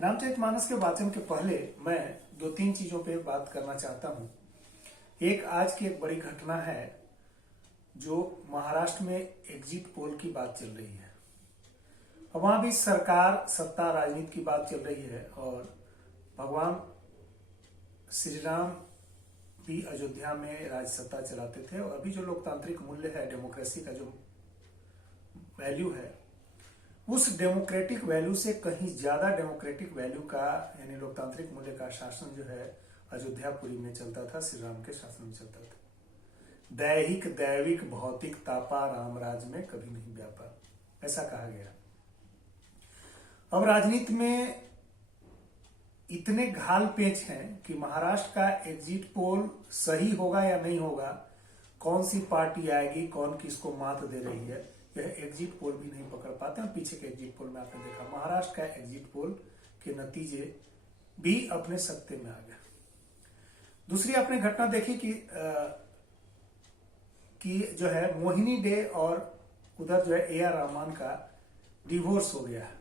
रामचरितमानस के वाचन के पहले मैं दो तीन चीजों पे बात करना चाहता हूं। एक आज की एक बड़ी घटना है जो महाराष्ट्र में एग्जिट पोल की बात चल रही है। अब वहां भी सरकार सत्ता राजनीति की बात चल रही है और भगवान श्री राम भी अयोध्या में राज सत्ता चलाते थे और अभी जो लोकतांत्रिक मूल्य है, डेमोक्रेसी का जो वैल्यू है, उस डेमोक्रेटिक वैल्यू से कहीं ज्यादा डेमोक्रेटिक वैल्यू का यानी लोकतांत्रिक मूल्य का शासन जो है अयोध्यापुरी में चलता था, श्री राम के शासन में चलता था। दैहिक दैविक भौतिक तापा रामराज में कभी नहीं व्यापा, ऐसा कहा गया। अब राजनीति में इतने घाल पेच हैं कि महाराष्ट्र का एग्जिट पोल सही होगा या नहीं होगा, कौन सी पार्टी आएगी, कौन किसको मात दे रही है, यह एग्जिट पोल भी नहीं पकड़ पाते हैं। पीछे के एग्जिट पोल में आपने देखा महाराष्ट्र का एग्जिट पोल के नतीजे भी अपने सत्ते में आ गए। दूसरी आपने घटना देखी कि जो है मोहिनी डे और उधर जो है ए.आर. रहमान का डिवोर्स हो गया है।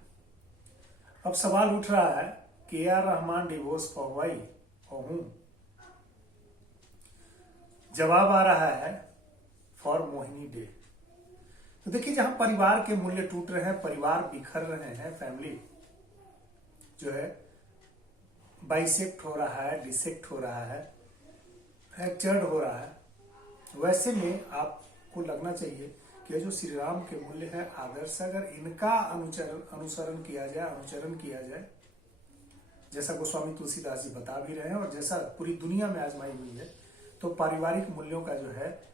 अब सवाल उठ रहा है कि ए.आर. रहमान डिवोर्स पहुंचाई और हूं, जवाब आ रहा है फॉर मोहिनी डे। तो देखिए, जहां परिवार के मूल्य टूट रहे हैं, परिवार बिखर रहे हैं, फैमिली जो है बाइसेक्ट हो रहा है, डिसेक्ट हो रहा है, फ्रैक्चर्ड हो रहा है, वैसे में आपको लगना चाहिए कि जो श्री राम के मूल्य है, आदर्श, अगर इनका अनुसरण किया जाए, अनुचरण किया जाए, जैसा गोस्वामी तुलसीदास जी बता भी रहे हैं और जैसा पूरी दुनिया में आजमाई हुई है, तो पारिवारिक मूल्यों का जो है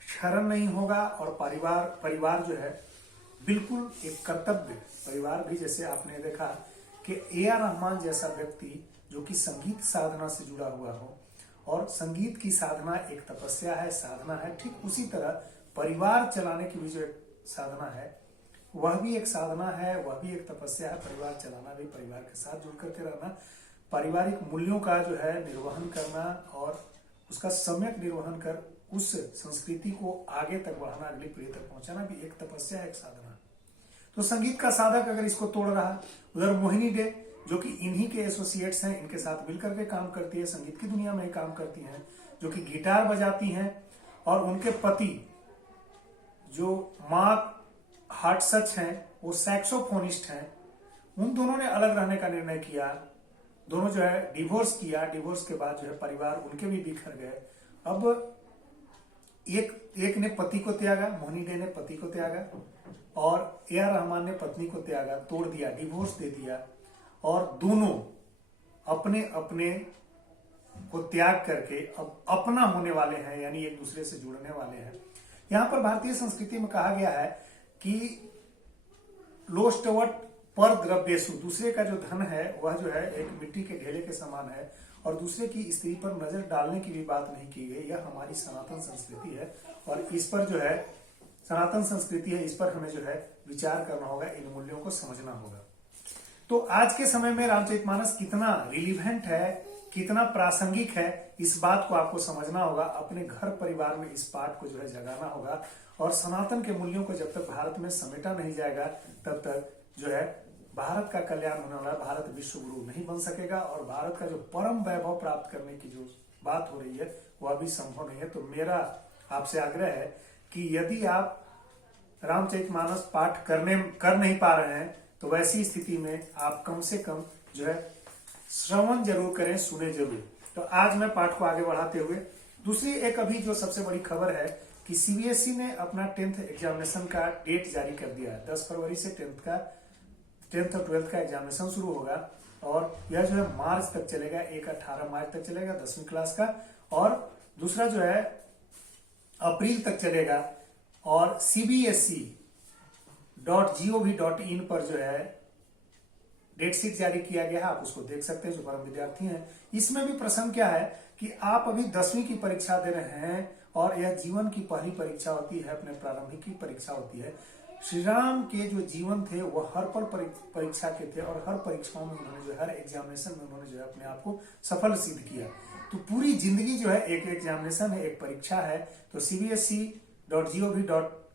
क्षरण नहीं होगा और परिवार जो है बिल्कुल एक कर्तव्य परिवार भी, जैसे आपने देखा कि ए.आर. रहमान जैसा व्यक्ति जो कि संगीत साधना से जुड़ा हुआ हो, और संगीत की साधना एक तपस्या है, साधना है, ठीक उसी तरह परिवार चलाने की भी जो एक साधना है वह भी एक साधना है, वह भी एक तपस्या है। परिवार चलाना भी, परिवार के साथ जुड़ करके रहना, पारिवारिक मूल्यों का जो है निर्वहन करना और उसका सम्यक निर्वहन कर उस संस्कृति को आगे तक बढ़ाना, अगली पीढ़ी तक पहुंचाना भी एक तपस्या, एक साधना। तो संगीत का साधक अगर इसको तोड़ रहा, उधर मोहिनी डे जो कि इन्हीं के एसोसिएट्स हैं, इनके साथ मिलकर के काम करती है, संगीत की दुनिया में ही काम करती हैं, जो कि गिटार बजाती हैं, और उनके पति जो मार्क हार्टसच हैं वो सैक्सोफोनिस्ट हैं। उन दोनों ने अलग रहने का निर्णय किया, दोनों जो है डिवोर्स किया। डिवोर्स के बाद जो है परिवार उनके भी बिखर गए। अब एक ने पति को त्यागा, मोहिनी डे ने पति को त्यागा, और ए.आर. रहमान ने पत्नी को त्यागा, तोड़ दिया, डिवोर्स दे दिया, और दोनों अपने अपने को त्याग करके अब अपना होने वाले हैं, यानी एक दूसरे से जुड़ने वाले हैं। यहां पर भारतीय संस्कृति में कहा गया है कि लोष्टवट पर द्रव्यसु, दूसरे का जो धन है वह जो है एक मिट्टी के ढेले के समान है, और दूसरे की स्त्री पर नजर डालने की भी बात नहीं की गई। यह हमारी सनातन संस्कृति है और इस पर जो है सनातन संस्कृति है, इस पर हमें जो है विचार करना होगा, इन मूल्यों को समझना होगा। तो आज के समय में रामचरितमानस कितना रिलीवेंट है, कितना प्रासंगिक है, इस बात को आपको समझना होगा। अपने घर परिवार में इस पाठ को जो है जगाना होगा, और सनातन के मूल्यों को जब तक भारत में समेटा नहीं जाएगा तब तक जो है भारत का कल्याण होने वाला है। भारत विश्व गुरु नहीं बन सकेगा और भारत का जो परम वैभव प्राप्त करने की जो बात हो रही है वह भी संभव नहीं है। तो मेरा आपसे आग्रह है कि यदि आप रामचरितमानस पाठ कर नहीं पा रहे हैं तो वैसी स्थिति में आप कम से कम जो है श्रवण जरूर करें, सुने जरूर। तो आज मैं पाठ को आगे बढ़ाते हुए दूसरी एक अभी जो सबसे बड़ी खबर है कि सीबीएसई ने अपना 10th एग्जामिनेशन का डेट जारी कर दिया है। 10 फरवरी से 10th और 12th का एग्जामिनेशन शुरू होगा और यह जो है मार्च तक चलेगा। एक 18 मार्च तक चलेगा 10वीं क्लास का, और दूसरा जो है अप्रैल तक चलेगा। और cbse.gov.in पर जो है डेट शीट जारी किया गया है, आप उसको देख सकते हैं जो परम विद्यार्थी हैं। इसमें भी प्रश्न क्या है कि आप अभी 10वीं की परीक्षा दे रहे हैं और यह जीवन की पहली परीक्षा होती है, अपने प्रारंभिक की परीक्षा होती है। श्री राम के जो जीवन थे वह हर पल परीक्षा के थे और हर परीक्षाओं में उन्होंने जो हर एग्जामिनेशन में उन्होंने जो है अपने आप को सफल सिद्ध किया। तो पूरी जिंदगी जो है एक एग्जामिनेशन है, एक परीक्षा है। तो cbse.gov.in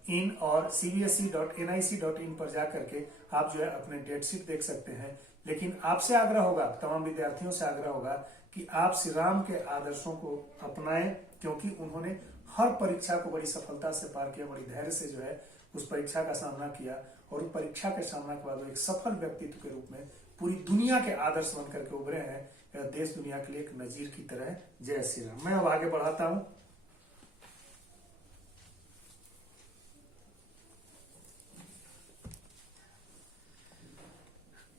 इन और cbse.nic.in पर जाकर के आप जो है अपने डेट शीट देख सकते हैं। लेकिन आपसे आग्रह होगा, तमाम विद्यार्थियों से आग्रह होगा कि आप श्री राम के आदर्शों को अपनाएं, क्योंकि उन्होंने हर परीक्षा को बड़ी सफलता से पार किया, बड़ी धैर्य से जो है उस परीक्षा का सामना किया, और उस परीक्षा के सामना के बाद वो एक सफल व्यक्तित्व के रूप में पूरी दुनिया के आदर्श बन करके उभरे हैं। यह देश दुनिया के लिए एक नजीर की तरह है। जय श्री राम। मैं अब आगे बढ़ाता हूं।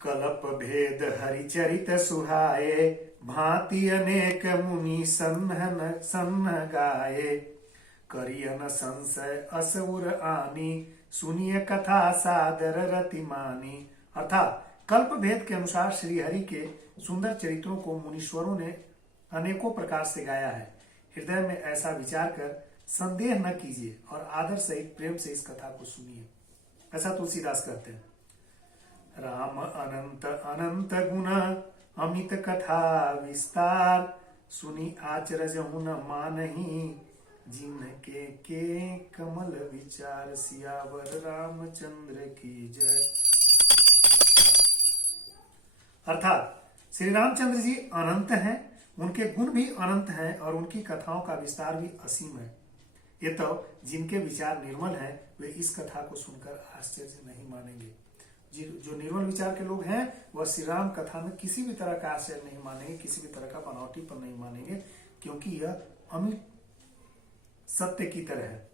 कलप भेद हरिचरित सुहाए, भांति अनेक मुनि सन्न गाये, करियन संशय असुर आनी, सुनिय कथा सादर रति मानी। अर्थात कल्प भेद के अनुसार श्री हरि के सुंदर चरित्रों को मुनीश्वरों ने अनेकों प्रकार से गाया है। हृदय में ऐसा विचार कर संदेह न कीजिए और आदर सहित प्रेम से इस कथा को सुनिए। ऐसा तुलसीदास कहते हैं। राम अनंत अनंत गुण अमित कथा विस्तार, सुनी आचरज न मानही, जिनके कमल विचार, सियावर रामचंद्र की जय। अर्थात श्री रामचंद्र जी अनंत हैं, उनके गुण भी अनंत हैं और उनकी कथाओं का विस्तार भी असीम है। ये तो जिनके विचार निर्मल हैं वे इस कथा को सुनकर आश्चर्य नहीं मानेंगे। जो निर्मल विचार के लोग हैं वह श्री राम कथा में किसी भी तरह का आश्चर्य नहीं मानेंगे, किसी भी तरह का बनावटीपन नहीं मानेंगे, क्योंकि यह अमिट सत्य की तरह है।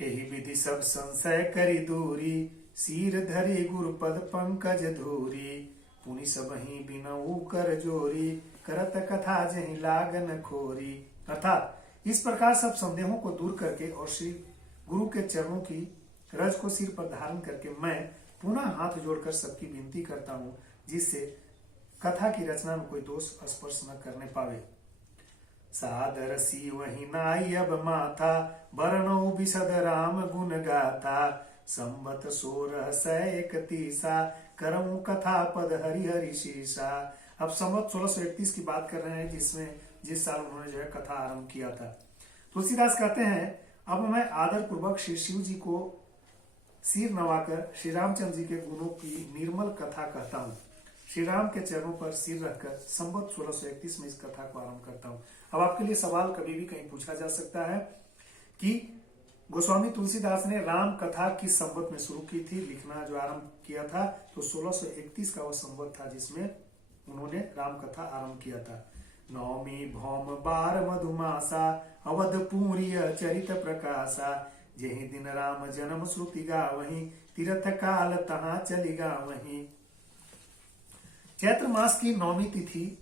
यही विधि सब संशय करी दूरी, सिर धरी गुरुपद पंकज धूरी, पुनि सबहि बिनऊ कर जोरी, करत कथा जहि लागन खोरी। अर्थात इस प्रकार सब संदेहों को दूर करके और श्री गुरु के चरणों की रज को सिर पर धारण करके मैं पुनः हाथ जोड़कर सबकी विनती करता हूँ, जिससे कथा की रचना में कोई दोष स्पर्श न करने पावे। सादर सी वही नाई अब माथा, बरनऊ बिसद राम गुण गाथा, संबत 1631 करऊं कथा पद हरि हरि शीशा। अब संबत 1631 की बात कर रहे हैं, जिस साल उन्होंने जो है कथा आरंभ किया था। तुलसीदास कहते हैं, अब मैं आदर पूर्वक श्री शिव जी को सिर नवाकर श्री रामचंद्र जी के गुणों की निर्मल कथा कहता हूँ। श्री राम के चरणों पर सिर रखकर संबत 1631 में इस कथा को आरंभ करता हूँ। अब आपके लिए सवाल कभी भी कहीं पूछा जा सकता है कि गोस्वामी तुलसीदास ने राम कथा किस संबत में शुरू की थी, लिखना जो आरंभ किया था, तो 1631 का वह संबत था जिसमें उन्होंने राम कथा आरंभ किया था। नवमी भौम बार मधुमासा, अवधपुरीय चरित प्रकाशा, जेहि दिन राम जन्म श्रुति गावहीं, तीर्थ काल तहाँ चली गावहीं। चैत्र मास की नौमी तिथि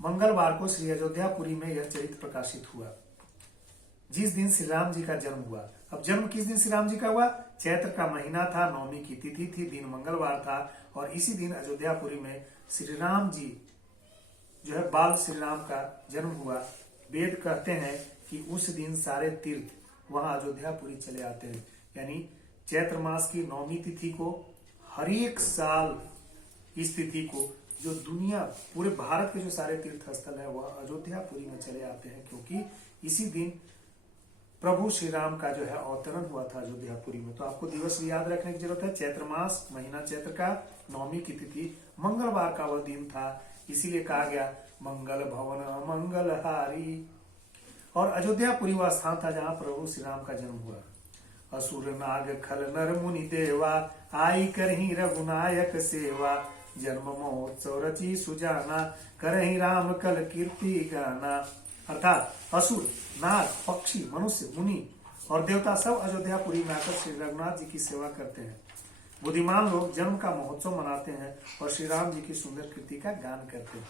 मंगलवार को श्री अयोध्यापुरी में यह चरित्र प्रकाशित हुआ, जिस दिन श्री राम जी का जन्म हुआ। अब जन्म किस दिन श्री राम जी का हुआ? चैत्र का महीना था, नौमी की तिथि थी, दिन मंगलवार था, और इसी दिन अयोध्यापुरी में श्री राम जी जो है बाल श्री राम का जन्म हुआ। वेद कहते हैं कि उस दिन सारे तीर्थ वहां अयोध्यापुरी चले आते हैं। यानी चैत्र मास की नौमी तिथि को हर एक साल इस तिथि को जो दुनिया पूरे भारत के जो सारे तीर्थ स्थल है वह अयोध्यापुरी में चले आते हैं, क्योंकि इसी दिन प्रभु श्री राम का जो है अवतरण हुआ था अयोध्यापुरी में। तो आपको दिवस याद रखने की जरूरत है। चैत्र मास महीना चैत्र का नौमी की तिथि मंगलवार का वह दिन था, इसीलिए कहा गया मंगल भवन मंगलहारी। और अयोध्यापुरी वह स्थान था जहां प्रभु श्री राम का जन्म हुआ। असुर नाग खल नर मुनि देवा, आई करही रघुनायक सेवा, जन्म महोत्सव रची सुजाना, करही राम कल कीर्ति गाना। अर्थात असुर, नाग, पक्षी, मनुष्य, मुनि और देवता सब अयोध्यापुरी में आकर श्री रघुनाथ जी की सेवा करते हैं। बुद्धिमान लोग जन्म का महोत्सव मनाते हैं और श्री राम जी की सुंदर कृति का गान करते हैं।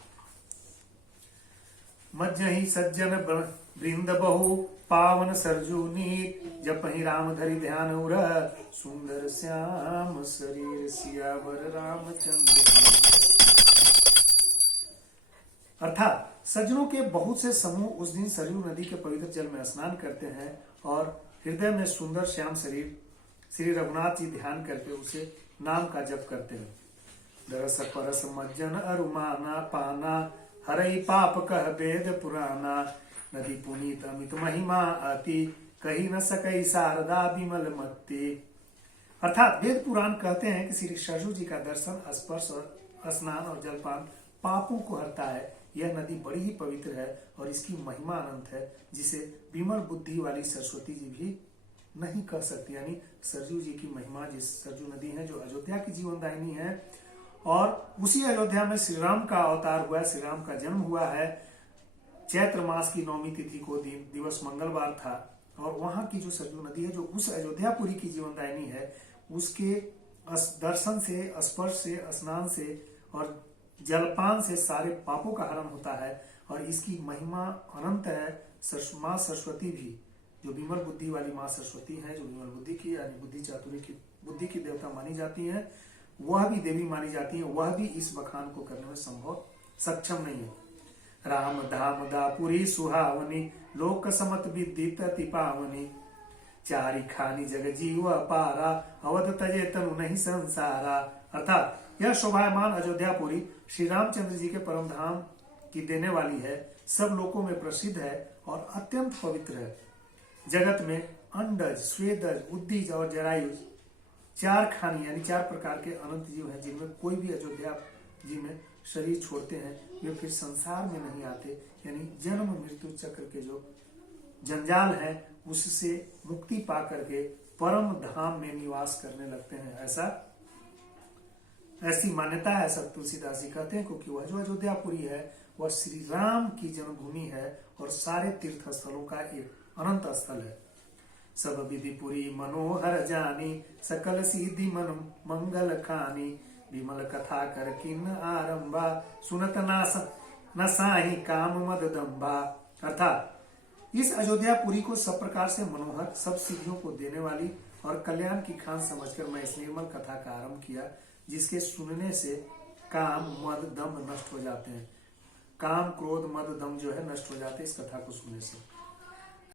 मज्जहि सज्जन वृंद बहु, पावन सरजू नीर, जपहि राम धरि ध्यान उर, सुंदर श्याम शरीर, सियावर रामचंद्र। अर्थात सज्जनों के बहुत से समूह उस दिन सरयू नदी के पवित्र जल में स्नान करते हैं और हृदय में सुंदर श्याम शरीर श्री रघुनाथ जी ध्यान करके उसे नाम का जप करते हैं। दरस परस मज्जन अरुमाना पाना, हरई पाप कह वेद पुराना, नदी पुनीत अमित महिमा अति, कही न सकई शारदा विमल मत्ते। अर्थात वेद पुराण कहते हैं कि श्री सरजू जी का दर्शन, स्पर्श और स्नान और जलपान पापों को हरता है। यह नदी बड़ी ही पवित्र है और इसकी महिमा अनंत है, जिसे विमल बुद्धि वाली सरस्वती जी भी नहीं कह सकती। यानी सरजू जी की महिमा, जिस सरजू नदी है जो अयोध्या की जीवनदायिनी है, और उसी अयोध्या में श्री राम का अवतार हुआ है, श्री राम का जन्म हुआ है। चैत्र मास की 9वीं तिथि को दिवस मंगलवार था, और वहां की जो सरजू नदी है जो उस अयोध्यापुरी की जीवनदायिनी है, उसके दर्शन से, स्पर्श से, स्नान से और जलपान से सारे पापों का हरण होता है। और इसकी महिमा अनंत है। माँ सरस्वती भी, जो विमल बुद्धि वाली माँ सरस्वती है, जो विमल बुद्धि की यानी बुद्धि चातुर्य की बुद्धि की देवता मानी जाती है, वह भी देवी मानी जाती है। वह भी इस बखान को करने में संभव सक्षम नहीं है। राम धाम दापुरी सुहावनी, लोक समत विदित अति पावनी, चारि खानी जग जीव पारा, अवध तजे तनु नहीं संसारा। अर्थात यह शोभायमान अयोध्यापुरी श्री रामचंद्र जी के परम धाम की देने वाली है, सब लोकों में प्रसिद्ध है और अत्यंत पवित्र है। जगत में अंडज, स्वेदज, उद्दीज और जरायुज 4 खानी यानी 4 प्रकार के अनंत जीव हैं, जिनमें कोई भी अयोध्या जी में शरीर छोड़ते हैं वे फिर संसार में नहीं आते। यानी जन्म मृत्यु चक्र के जो जंजाल है उससे मुक्ति पा करके परम धाम में निवास करने लगते हैं। ऐसी मान्यता है। सब तुलसीदास जी कहते हैं, क्योंकि वह जो अयोध्यापुरी है वह श्री राम की जन्मभूमि है और सारे तीर्थ स्थलों का एक अनंत स्थल है। सब विधिपुरी मनोहर जानी, सकल सीधि मन मंगल खानी, विमल कथा कर किन आरंभा, सुनत न साही काम मद दम्भा। अर्थात इस अयोध्यापुरी को सब प्रकार से मनोहर, सब सिद्धियों को देने वाली और कल्याण की खान समझकर मैं इस निर्मल कथा का आरंभ किया, जिसके सुनने से काम मद दम नष्ट हो जाते हैं। काम क्रोध मद दम जो है नष्ट हो जाते हैं इस कथा को सुनने से।